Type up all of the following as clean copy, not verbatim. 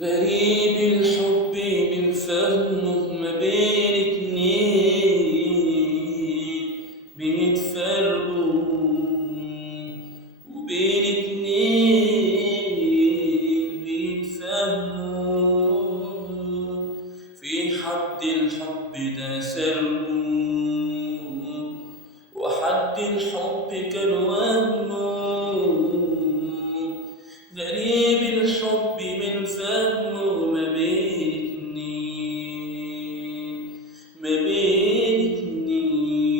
غريب الحب من فهمه ما بين اتنين بيتفرقوا، وبين اتنين بيتفهموا. في حد الحب ده سرقه، وحد الحب كان وهمه. غريب الحب من فهمه ما بين اتنين، ما بين اتنين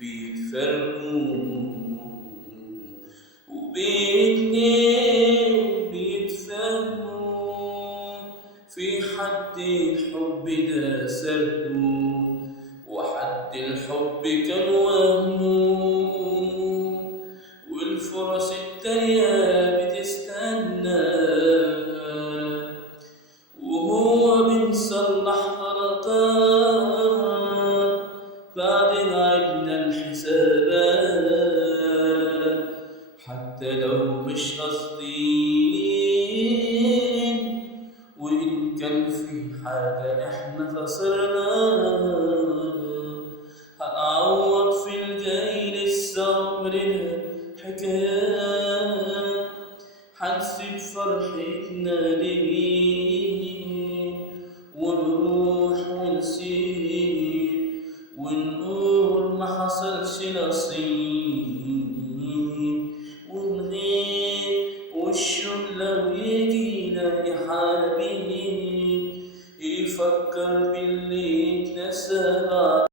بيتفرقوا، وبين اتنين بيتفهموا. في حد الحب ده سرقه، وحد الحب كان وهمه. والفرص التانية بتستنى، وهو بنصلح غلطات بعد ما عدنا الحسابات. حتى لو مش قاصدين، وإن كان في حاجة إحنا خسرناها، هنعوض في الجاي لسه عمرنا حكايات. حنسيب فرحتنا لمين، ونروح ونسيب ونقول ما حصلش نصيب.